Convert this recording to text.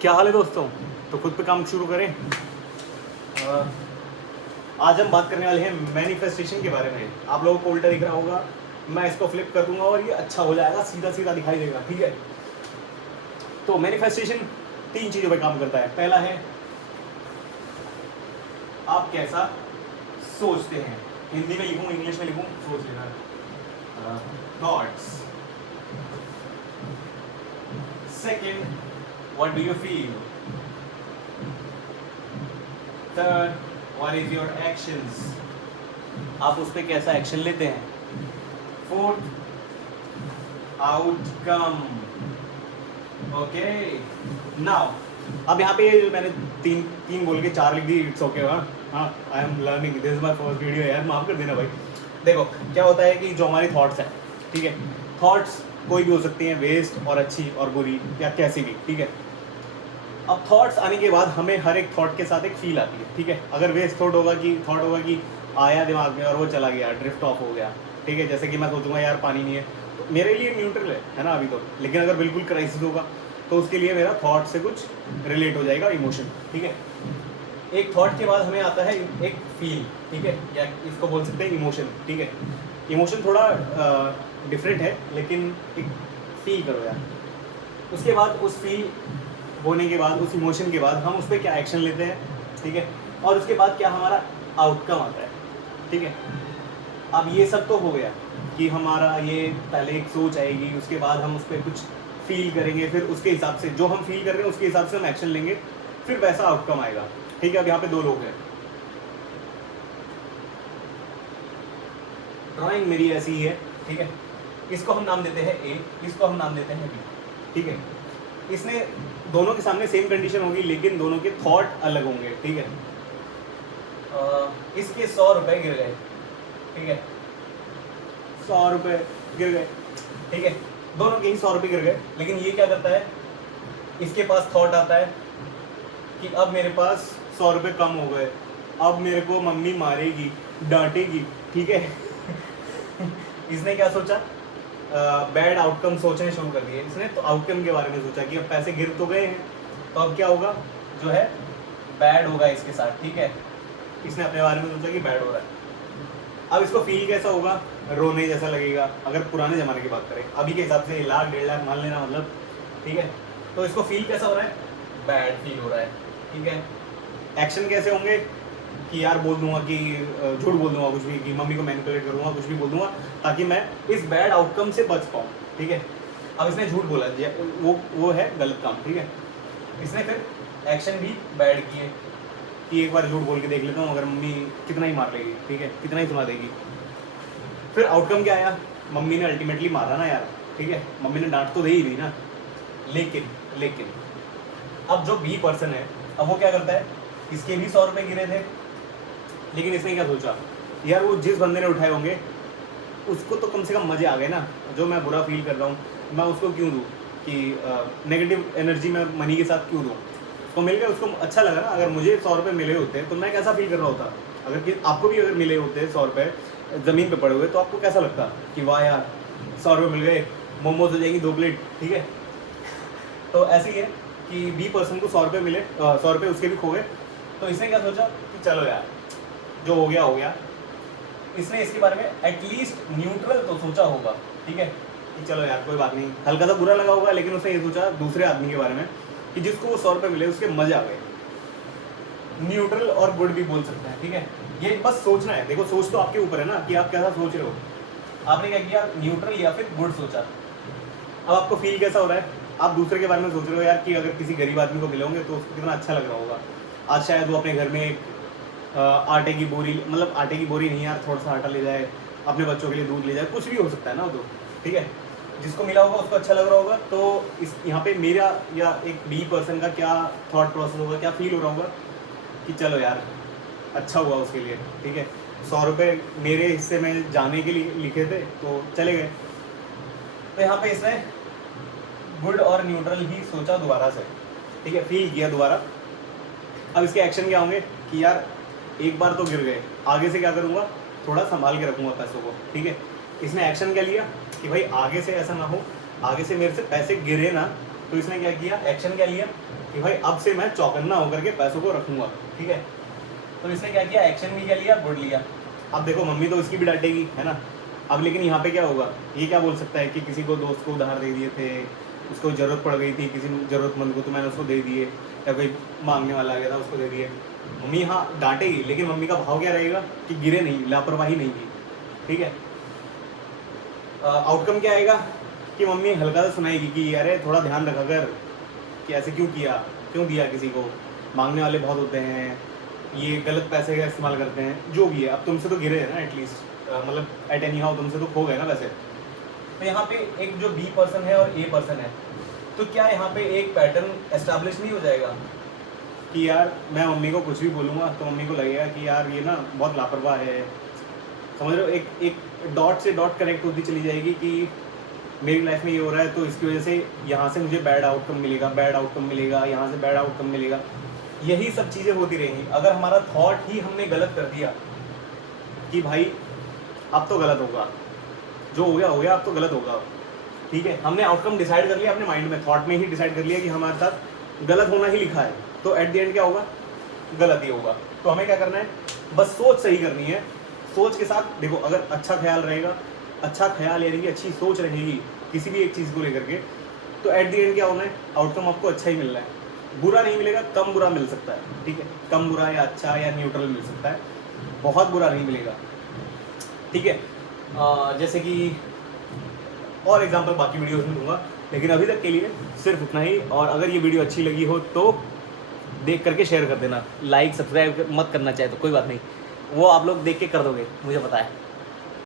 क्या हाल है दोस्तों। तो खुद पे काम शुरू करें। आज हम बात करने वाले हैं मैनिफेस्टेशन के बारे में। आप लोगों को उल्टा दिख रहा होगा, मैं इसको फ्लिप कर दूंगा और ये अच्छा हो जाएगा, सीधा सीधा दिखाई देगा। ठीक है, तो मैनिफेस्टेशन 3 चीज़ों पे काम करता है। पहला है आप कैसा सोचते हैं। हिंदी में लिखूँ इंग्लिश में लिखूँ, सोच लेना। Thoughts. Second, what do you feel. Third, what is your actions, आप उस पर कैसा एक्शन लेते हैं। Fourth, outcome. ओके, नाउ अब यहाँ पे मैंने तीन बोल के 4 लिख दी। It's okay. हाँ, I am learning, this is my first video यार, माफ कर देना भाई। देखो क्या होता है कि जो हमारी थॉट्स हैं, ठीक है, थॉट्स कोई भी हो सकती हैं, वेस्ट और अच्छी और बुरी या कैसी भी। ठीक है, अब थॉट्स आने के बाद हमें हर एक थॉट के साथ एक फील आती है। ठीक है, अगर वेस्ट थॉट होगा कि आया दिमाग में और वो चला गया, ड्रिफ्ट ऑफ हो गया। ठीक है, जैसे कि मैं सोचूंगा यार पानी नहीं है, तो मेरे लिए न्यूट्रल है ना अभी तो। लेकिन अगर बिल्कुल क्राइसिस होगा तो उसके लिए मेरा थॉट से कुछ रिलेट हो जाएगा, इमोशन। ठीक है, एक थॉट के बाद हमें आता है एक फील। ठीक है, या इसको बोल सकते हैं इमोशन। ठीक है, इमोशन थोड़ा डिफरेंट है, लेकिन एक फील करो यार। उसके बाद उस फील होने के बाद, उस इमोशन के बाद हम उस पर क्या एक्शन लेते हैं। ठीक है, और उसके बाद क्या हमारा आउटकम आता है। ठीक है, अब ये सब तो हो गया कि हमारा ये पहले एक सोच आएगी, उसके बाद हम उस पर कुछ फील करेंगे, फिर उसके हिसाब से जो हम फील कर रहे हैं उसके हिसाब से हम एक्शन लेंगे, फिर वैसा आउटकम आएगा। ठीक है, अब यहाँ पे 2 लोग हैं। ड्राइंग मेरी ऐसी ही है। ठीक है, इसको हम नाम देते हैं ए, इसको हम नाम देते हैं बी। ठीक है, इसने दोनों के सामने सेम कंडीशन होगी, लेकिन दोनों के थॉट अलग होंगे। ठीक है, इसके 100 रुपए गिर गए। ठीक है, 100 रुपए गिर गए। ठीक है, दोनों के ही 100 रुपए गिर गए। लेकिन ये क्या करता है, इसके पास थॉट आता है कि अब मेरे पास 100 रुपए कम हो गए, अब मेरे को मम्मी मारेगी, डांटेगी। ठीक है इसने क्या सोचा, बैड आउटकम सोचने शुरू कर दिए इसने। तो आउटकम के बारे में सोचा कि अब पैसे गिर तो गए हैं, तो अब क्या होगा, जो है बैड होगा इसके साथ। ठीक है, इसने अपने बारे में सोचा कि बैड हो रहा है। अब इसको फील कैसा होगा, रोने जैसा लगेगा। अगर पुराने ज़माने की बात करें, अभी के हिसाब से 1 लाख 1.5 लाख मान लेना, मतलब। ठीक है, तो इसको फील कैसा हो रहा है, बैड फील हो रहा है। ठीक है, एक्शन कैसे होंगे कि यार बोल दूंगा कि झूठ बोल दूंगा कुछ भी, कि मम्मी को मैनिपुलेट करूंगा, कुछ भी बोल दूंगा ताकि मैं इस बैड आउटकम से बच पाऊँ। ठीक है, अब इसने झूठ बोला, वो है गलत काम। ठीक है, इसने फिर एक्शन भी बैड किए कि एक बार झूठ बोल के देख लेता हूँ, अगर मम्मी कितना ही मार लेगी। ठीक है, कितना ही सुना देगी। फिर आउटकम क्या आया, मम्मी ने अल्टीमेटली मारा ना यार। ठीक है, मम्मी ने डांट तो दे ही दी ना। लेकिन अब जो बी पर्सन है, अब वो क्या करता है, इसके भी 100 रुपये गिरे थे, लेकिन इसने क्या सोचा, यार वो जिस बंदे ने उठाए होंगे उसको तो कम से कम मज़े आ गए ना, जो मैं बुरा फील कर रहा हूँ मैं उसको क्यों दूँ, कि नेगेटिव एनर्जी मैं मनी के साथ क्यों दूँ। उसको मिल गया, उसको अच्छा लगा ना। अगर मुझे 100 रुपये मिले होते तो मैं कैसा फील कर रहा होता, अगर कि आपको भी अगर मिले होते 100 रुपये ज़मीन पे पड़े हुए, तो आपको कैसा लगता कि वाह यार 100 रुपये मिल गए, मोमोज हो जाएंगी 2 प्लेट। ठीक है, तो ऐसे ही है कि बी पर्सन को 100 रुपये मिले, 100 रुपये उसके भी खो गए। तो इसने क्या सोचा कि चलो यार जो हो गया हो गया। इसने इसके बारे में एटलीस्ट न्यूट्रल तो सोचा होगा। ठीक है, कि चलो यार कोई बात नहीं, हल्का सा बुरा लगा होगा, लेकिन उसने ये सोचा दूसरे आदमी के बारे में कि जिसको वो 100 रुपये मिले उसके मजे आ गए। न्यूट्रल और गुड भी बोल सकते हैं। ठीक है, ये बस सोचना है। देखो सोच तो आपके ऊपर है ना कि आप कैसा सोच रहे हो। आपने क्या किया, न्यूट्रल या फिर गुड सोचा। अब आपको फील कैसा हो रहा है, आप दूसरे के बारे में सोच रहे हो यार कि अगर किसी गरीब आदमी को मिले होंगे तो उसको कितना अच्छा लग रहा होगा। आज शायद वो अपने घर में एक आटे की बोरी, मतलब आटे की बोरी नहीं यार, थोड़ा सा आटा ले जाए, अपने बच्चों के लिए दूध ले जाए, कुछ भी हो सकता है ना वो तो। ठीक है, जिसको मिला होगा उसको अच्छा लग रहा होगा। तो इस यहाँ पे मेरा या एक बी पर्सन का क्या थॉट प्रोसेस होगा, क्या फील हो रहा होगा कि चलो यार अच्छा हुआ उसके लिए। ठीक है, 100 रुपये मेरे हिस्से में जाने के लिए लिखे थे तो चले गए। तो यहाँ पे इसने गुड और न्यूट्रल ही सोचा दोबारा से। ठीक है, फील किया दोबारा। अब इसके एक्शन क्या होंगे कि यार एक बार तो गिर गए, आगे से क्या करूँगा, थोड़ा संभाल के रखूँगा पैसों को। ठीक है, इसने एक्शन क्या लिया कि भाई आगे से ऐसा ना हो, आगे से मेरे से पैसे गिरे ना, तो इसने क्या किया, एक्शन क्या लिया कि भाई अब से मैं चौकन्ना होकर के पैसों को रखूंगा, ठीक है। तो इसने क्या किया, एक्शन भी क्या लिया, गुड लिया। अब देखो मम्मी तो इसकी भी डांटेगी, है ना। अब लेकिन यहाँ पे क्या होगा, ये क्या बोल सकता है कि किसी को दोस्त को उधार दे दिए थे, उसको ज़रूरत पड़ गई थी किसी ज़रूरतमंद को, तो मैंने उसको दे दिए, या कोई मांगने वाला आ गया था उसको दे दिए। मम्मी हाँ डांटेगी, लेकिन मम्मी का भाव क्या रहेगा कि गिरे नहीं, लापरवाही नहीं की, ठीक है। आउटकम क्या आएगा कि मम्मी हल्का सा सुनाएगी कि अरे थोड़ा ध्यान रखा कर कि ऐसे क्यों किया, क्यों दिया किसी को, मांगने वाले बहुत होते हैं, ये गलत पैसे का इस्तेमाल करते हैं, जो भी है। अब तुमसे तो गिरे हैं ना एटलीस्ट, मतलब एट एनी हाउ तुमसे तो खो गए ना वैसे। तो यहाँ पे एक जो बी पर्सन है और ए पर्सन है, तो क्या यहाँ पे एक पैटर्न एस्टैब्लिश नहीं हो जाएगा कि यार मैं मम्मी को कुछ भी बोलूँगा तो मम्मी को लगेगा कि यार ये ना बहुत लापरवाह है, समझ रहे हो। एक डॉट से डॉट कनेक्ट होती चली जाएगी कि मेरी लाइफ में ये हो रहा है तो इसकी वजह से यहाँ से मुझे बैड आउटकम मिलेगा, बैड आउटकम मिलेगा, यहाँ से बैड आउटकम मिलेगा। यही सब चीज़ें होती रहेंगी अगर हमारा थॉट ही हमने गलत कर दिया कि भाई अब तो गलत होगा, जो हो गया अब तो गलत होगा, ठीक है। हमने आउटकम डिसाइड कर लिया अपने माइंड में, थॉट में ही डिसाइड कर लिया कि हमारे साथ गलत होना ही लिखा है, तो एट द एंड क्या होगा, गलत ही होगा। तो हमें क्या करना है, बस सोच सही करनी है। सोच के साथ देखो, अगर अच्छा ख्याल रहेगा, अच्छा ख्याल यानी कि अच्छी सोच रहेगी किसी भी एक चीज़ को लेकर के, तो एट द एंड क्या होना है, आउटकम आपको अच्छा ही मिलना है। बुरा नहीं मिलेगा, कम बुरा मिल सकता है, ठीक है। कम बुरा या अच्छा या न्यूट्रल मिल सकता है, बहुत बुरा नहीं मिलेगा, ठीक है। जैसे कि और एग्जांपल बाकी वीडियोस में दूंगा, लेकिन अभी तक के लिए सिर्फ उतना ही। और अगर ये वीडियो अच्छी लगी हो तो देख करके शेयर कर देना, लाइक सब्सक्राइब मत करना चाहे तो कोई बात नहीं, वो आप लोग देख के कर दोगे, मुझे पता है।